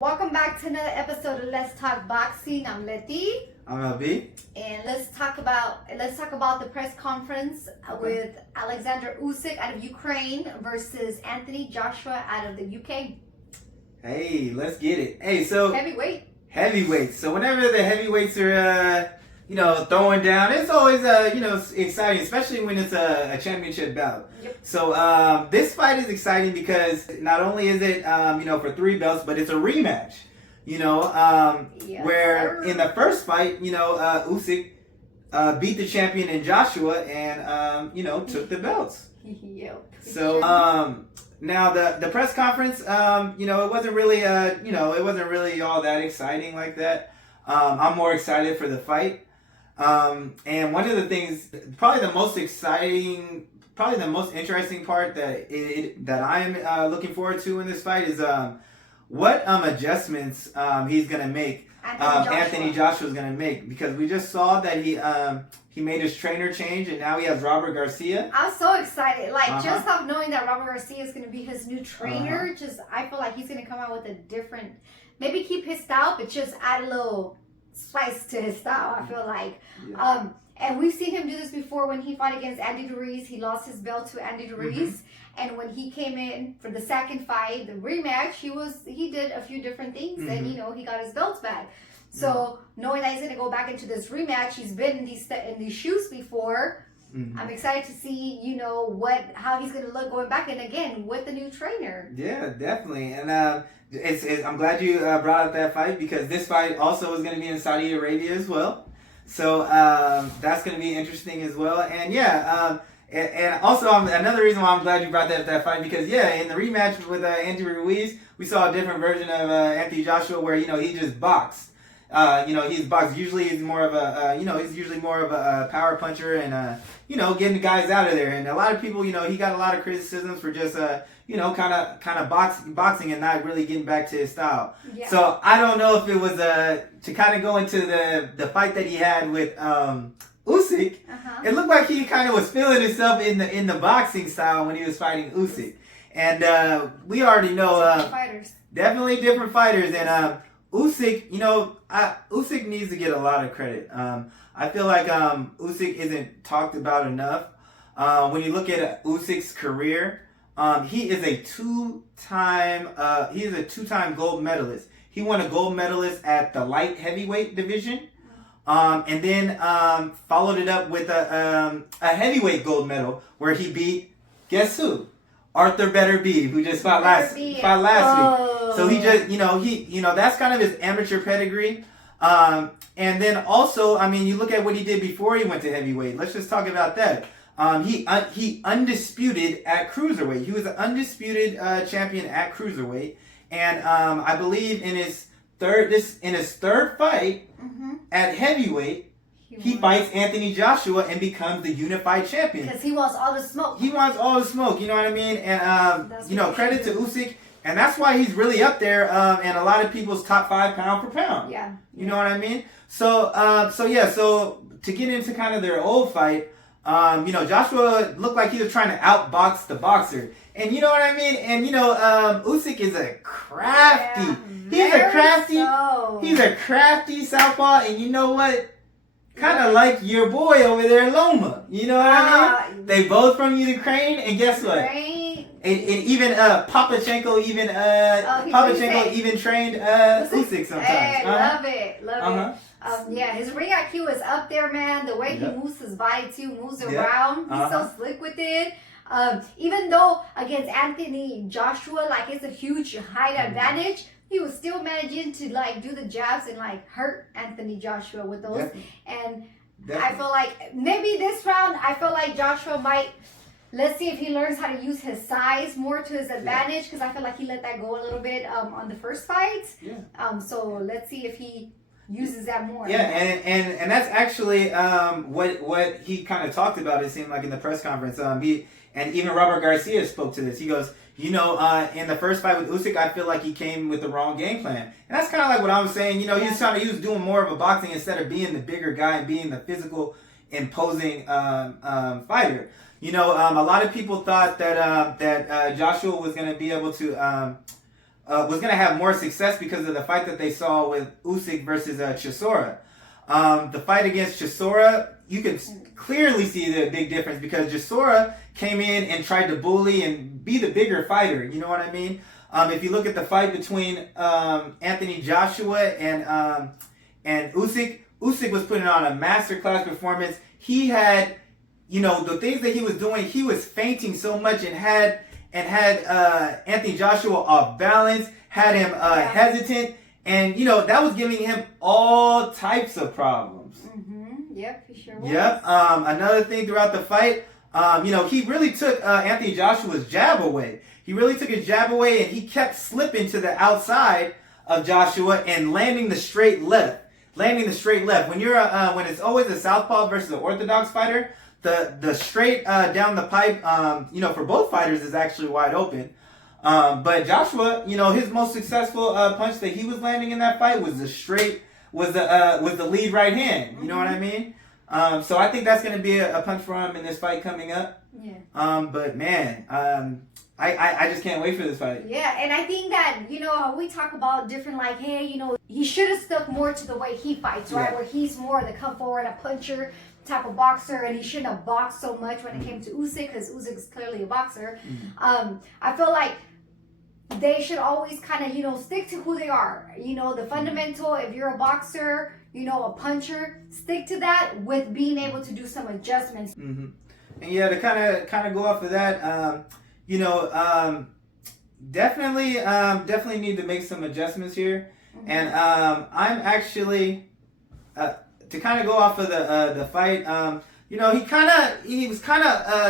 Welcome back to another episode of Let's Talk Boxing. I'm Leti. I'm LB. And let's talk about the press conference with Oleksandr Usyk out of Ukraine versus Anthony Joshua out of the UK. Hey, let's get it. Hey, so Heavyweight. So whenever the heavyweights are throwing down, it's always exciting, especially when it's a championship bout. Yep. So this fight is exciting because not only is it for 3 belts, but it's a rematch. Yes, where sir. in the first fight, Usyk beat the champion in Joshua and took the belts. Yep. So now the press conference, it wasn't really all that exciting like that. I'm more excited for the fight. And one of the things, probably the most interesting part that I am looking forward to in this fight is what adjustments he's gonna make. Anthony Joshua is gonna make, because we just saw that he made his trainer change and now he has Robert Garcia. I'm so excited. Just off knowing that Robert Garcia is going to be his new trainer, I feel like he's going to come out with a different, maybe keep his style, but just add a little spice to his style, I feel like. Yeah. And we've seen him do this before when he fought against Andy Ruiz. He lost his belt to Andy Ruiz. And when he came in for the second fight, the rematch, he did a few different things and he got his belts back. So knowing that he's going to go back into this rematch, he's been in these shoes before. I'm excited to see, how he's going to look going back, and again with the new trainer. Yeah, definitely. And I'm glad you brought up that fight, because this fight also is going to be in Saudi Arabia as well. So that's going to be interesting as well. And and also another reason why I'm glad you brought that fight, because in the rematch with Andy Ruiz, we saw a different version of Anthony Joshua where he just boxed. He's boxed. Usually he's more of a power puncher and getting the guys out of there. And a lot of people, he got a lot of criticisms for just kind of boxing and not really getting back to his style. Yeah. So I don't know if it was to kind of go into the fight that he had with Usyk. It looked like he kind of was feeling himself in the boxing style when he was fighting Usyk. And we already know definitely different fighters. And Usyk, Usyk needs to get a lot of credit. I feel like Usyk isn't talked about enough. When you look at Usyk's career, he is a two-time gold medalist. He won a gold medalist at the light heavyweight division, and then followed it up with a heavyweight gold medal where he beat, guess who? Arthur Beterbiev, who just fought last week. So he just, that's kind of his amateur pedigree. And then also, you look at what he did before he went to heavyweight. Let's just talk about that. He undisputed at cruiserweight. He was an undisputed champion at cruiserweight. And I believe in his third fight at heavyweight, he fights Anthony Joshua and becomes the unified champion. Because he wants all the smoke. He wants all the smoke, you know what I mean? And, credit to Usyk. And that's why he's really up there in a lot of people's top 5 pound for pound. Yeah. You know what I mean? So to get into kind of their old fight, Joshua looked like he was trying to outbox the boxer. And you know what I mean? And, Usyk is a crafty. He's a crafty southpaw. And you know what? Kind of like your boy over there, Loma. You know what I mean? They both from Ukraine, and guess what? And even Papachenko even trained Usyk sometimes. Hey, love it. His ring IQ is up there, man. The way he moves his body too, moves around. He's so slick with it. Even though against Anthony Joshua, it's a huge height advantage, he was still managing to do the jabs and hurt Anthony Joshua with those. And I feel like maybe this round, Joshua might. Let's see if he learns how to use his size more to his advantage, because I feel like he let that go a little bit on the first fight. So let's see if he uses that more. Yeah, and that's actually what he kind of talked about. It seemed like in the press conference. And even Robert Garcia spoke to this. He goes, in the first fight with Usyk, I feel like he came with the wrong game plan. And that's kind of like what I was saying. He was doing more of a boxing instead of being the bigger guy and being the physical, imposing fighter. A lot of people thought that Joshua was going to be able to was going to have more success because of the fight that they saw with Usyk versus Chisora. The fight against Chisora, you can clearly see the big difference because Chisora came in and tried to bully and be the bigger fighter. You know what I mean? If you look at the fight between Anthony Joshua and Usyk, Usyk was putting on a masterclass performance. He had, the things that he was doing, he was feinting so much and had Anthony Joshua off balance, had him hesitant, and that was giving him all types of problems. Yep, he sure was. Yep. Another thing throughout the fight, he really took Anthony Joshua's jab away. He really took his jab away, and he kept slipping to the outside of Joshua and landing the straight left. When you're when it's always a southpaw versus an orthodox fighter, the straight down the pipe, for both fighters is actually wide open. But Joshua, his most successful punch that he was landing in that fight was the lead right hand. You know what I mean? So I think that's going to be a punch for him in this fight coming up. Yeah. But man, I just can't wait for this fight. Yeah, and I think that, we talk about different, like, hey, he should have stuck more to the way he fights, right? Where he's more the come forward, a puncher type of boxer, and he shouldn't have boxed so much when it came to Usyk, because Usyk is clearly a boxer. I feel like they should always kind of, stick to who they are. The fundamental, if you're a boxer, a puncher, stick to that with being able to do some adjustments. And yeah, to kind of go off of that, definitely need to make some adjustments here. And I'm actually to kind of go off of the fight.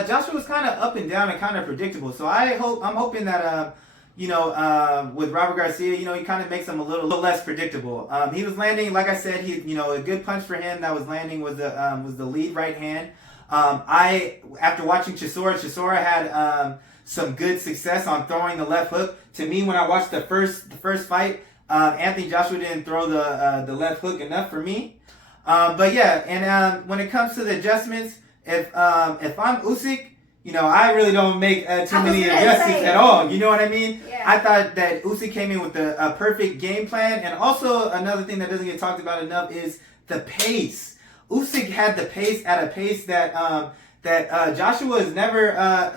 Joshua was kind of up and down and kind of predictable. So I'm hoping that with Robert Garcia, he kind of makes him a little less predictable. He was landing, like I said, a good punch for him that was landing was the lead right hand. After watching Chisora had some good success on throwing the left hook. To me, when I watched the first fight, Anthony Joshua didn't throw the left hook enough for me. But yeah, and when it comes to the adjustments, if I'm Usyk, I really don't make too many adjustments at all. You know what I mean? Yeah. I thought that Usyk came in with a perfect game plan, and also another thing that doesn't get talked about enough is the pace. Usyk had the pace at a pace that Joshua has never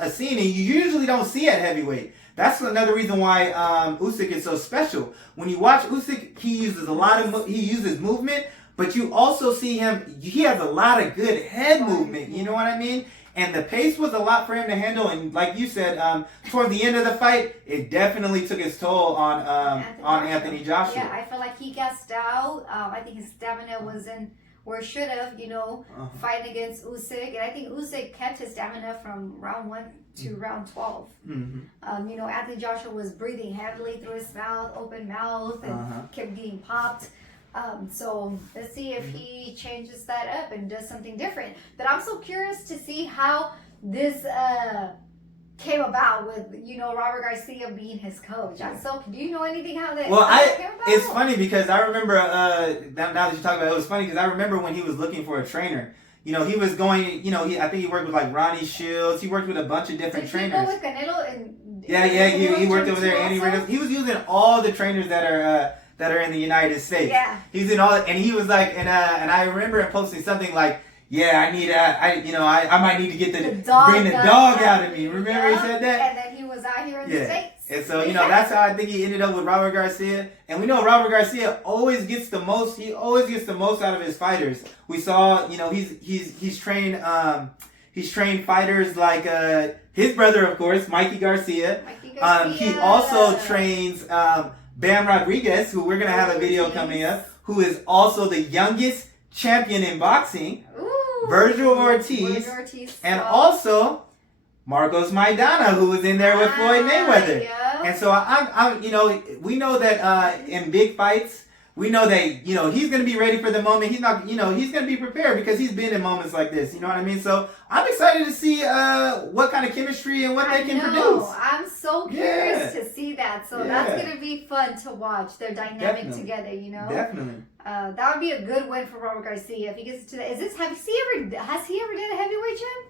seen, and you usually don't see at heavyweight. That's another reason why Usyk is so special. When you watch Usyk, he uses movement, but you also see he has a lot of good head movement. You know what I mean? And the pace was a lot for him to handle. And like you said, toward the end of the fight, it definitely took its toll on Anthony Joshua. Yeah, I feel like he gassed out. I think his stamina wasn't where it should have, fighting against Usyk. And I think Usyk kept his stamina from round 1 to round 12. Anthony Joshua was breathing heavily through his mouth, open mouth, and kept getting popped. So let's see if he changes that up and does something different. But I'm so curious to see how this came about with Robert Garcia being his coach. Do you know anything how that came about? It's funny because I remember now that you talk about it, was funny because I remember when he was looking for a trainer. He was going. I think he worked with like Ronnie Shields. He worked with a bunch of different trainers. Did he go with Canelo and? He worked over there. Andy Reynolds. He was using all the trainers that are in the United States. Yeah. He's in all, and he was like, and I remember him posting something like, "Yeah, I might need to get bring the dog out of me." Remember he said that? And then he was out here in the States. And so that's how I think he ended up with Robert Garcia. And we know Robert Garcia always gets the most. He always gets the most out of his fighters. We saw, he's trained fighters like his brother, of course, Mikey Garcia. He also trains Bam Rodriguez, who we're gonna have a video coming up, who is also the youngest champion in boxing. Ooh, Virgil Ortiz, and also Marcos Maidana, who was in there with Floyd Mayweather. Yeah. And so we know that in big fights, we know that he's going to be ready for the moment. He's not, he's going to be prepared because he's been in moments like this. You know what I mean? So I'm excited to see what kind of chemistry and what they can produce. I'm so curious to see that. So that's going to be fun to watch their dynamic together. Definitely. That would be a good win for Robert Garcia if he gets to the. Has he ever done a heavyweight champ?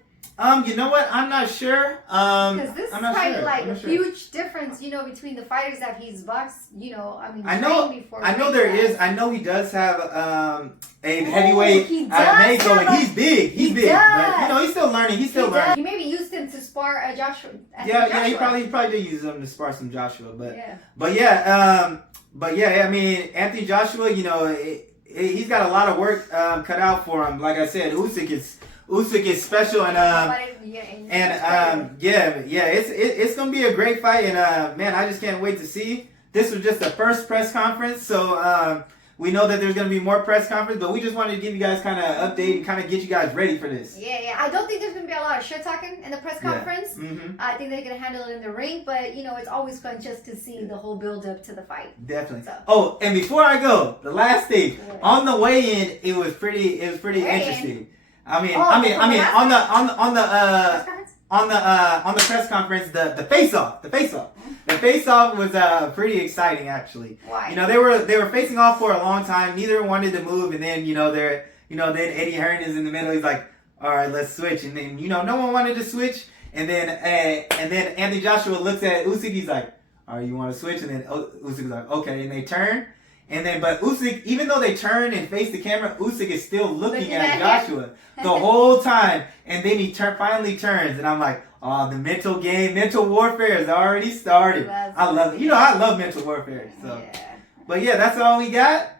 You know what? I'm not sure. Because this is probably sure. like a huge difference, between the fighters that he's boxed. I know there is. I know he does have a heavyweight Mako, and he's big. He's big, but he's still learning. He's still learning. He maybe used him to spar Joshua. Yeah. He probably did use him to spar some Joshua, but yeah. I mean, Anthony Joshua, he's got a lot of work cut out for him. Like I said, Usyk is special, and it's gonna be a great fight, and man, I just can't wait to see. This was just the first press conference, so we know that there's gonna be more press conference, but we just wanted to give you guys kind of update and kind of get you guys ready for this. Yeah. I don't think there's gonna be a lot of shit talking in the press conference. Yeah. Mm-hmm. I think they're gonna handle it in the ring, but it's always fun just to see the whole build up to the fight. Definitely. So. Oh, and before I go, the last thing on the way in, it was pretty interesting. On the press conference, the face off. The face off was pretty exciting, actually. Why? They were facing off for a long time. Neither wanted to move, and then then Eddie Hearn is in the middle. He's like, all right, let's switch, and then no one wanted to switch, and then Anthony Joshua looks at Usyk. He's like, all right, you want to switch, and then Usyk's like, okay, and they turn. And then, but Usyk, even though they turn and face the camera, Usyk is still looking at Joshua the whole time. And then he finally turns, and I'm like, oh, the mental warfare has already started. I love it. I love mental warfare. So, but yeah, that's all we got.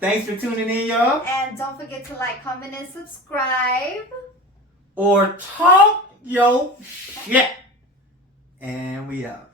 Thanks for tuning in, y'all. And don't forget to like, comment, and subscribe. Or talk your shit. And we out.